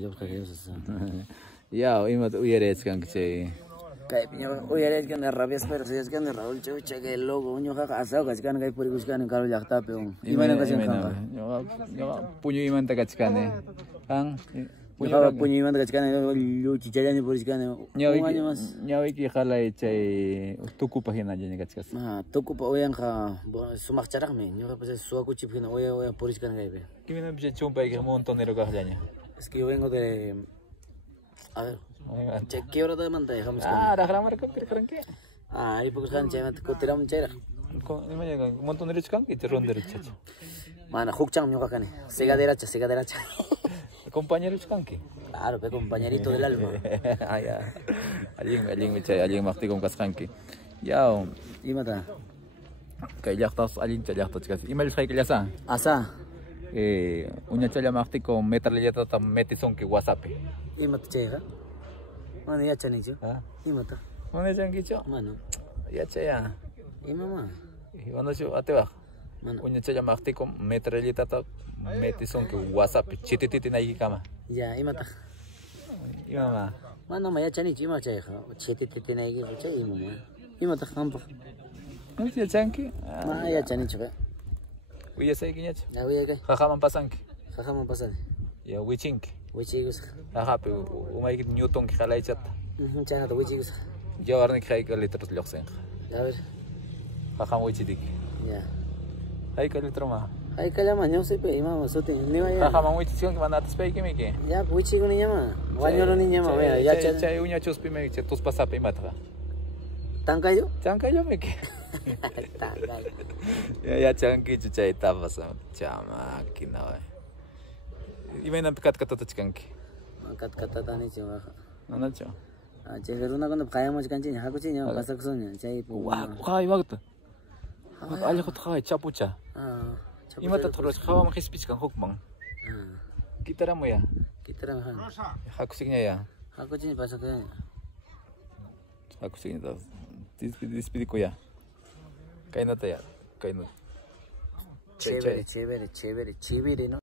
yo buscar que eso. Ya, ima uyarets kan kecil. Kayak punya uyaret kan rabies pero si es kan Raúl Chucha que logo unyo ka asao ka kan kai puri kuskan karo jakta peung. Imana ka sing kan. Yo punya iman tak kecil Kang. Punya iman ka kan lu cicaja ni puri kan. Nyawi ki khalai cai tuku pahin aja nih kecil. Ah, tuku pa oyang ka sumak carak me. Nyo ka pa suaku chip hina oya puri kan kai be. Gimana bisa jumpa que montonero kajanya? Es que yo vengo de a ver, ¿qué hora de manta dejamos? Dah ramai keren ke? Ahí porque kan cewek ko tiram cewek. Kok ini mana montonero kan kita ronderu caca. Mana hukcang nyoka kan. Segadera. Compañero kan ke? Claro, pe compañerito del alma. Ya. Aling mencari aling makti kom kaskan ke. Ya. Imata. Kayak tas aling cajak tas kas. Email saya kelasa. Asa. Unya cala makti kom meter lejata tam metison ke WhatsApp. Imata cewek. Mana ya cani jo? Imata. Mana cang kicho? Mana? Ya caya. Imama. Mana sih atewak? Mana? Unya cala makti kom meter lejata metison ke WhatsApp. Citi naik kama. Ya, imata. Imama. Mana ma ya cani jo ma cewek. Citi naik gitu cewek imama. Imata kampak. Nanti ya cangki. Ma ya cani cewek. Uya saya kinya. Ya uya kai. Kakaman pasangki. Kakak pasal. Ya wicink. Wici gus. Hape umay kit Newton ki khalay chat. Cana to wici gus. Jawarni khay ka liter loksen. A ver. Kakam wici dik. Ya. Hay ka liter ma. Ay kala ma nyo sepe imama sote ni vaya. Kakam wici sion ki manat spay ki meke. Ya wici ko niya ma. Wanyo ni niya ma. Ya chay unya chuspi me che tus pasape matra. Tangkayo? Tangkayo meke. Tangkayo. Ya changki chay tapas chama kinawa. Imena pikat kata tachkanki. Kata tani cuma. Mana cho? Cewek itu nak untuk kaya mau cikanci, aku cinya pasak soalnya, cai pu. Wah, kaya banget. Aja kau kaya capuca. Ima tak terus kau makan speech kan hukmang. Kita ramu ya. Kita ramu. Aku sihnya ya. Aku cinya pasaknya. Aku sihnya tuh. Dispidi ko ya. Kain nata ya. Kain nata. Cewek no.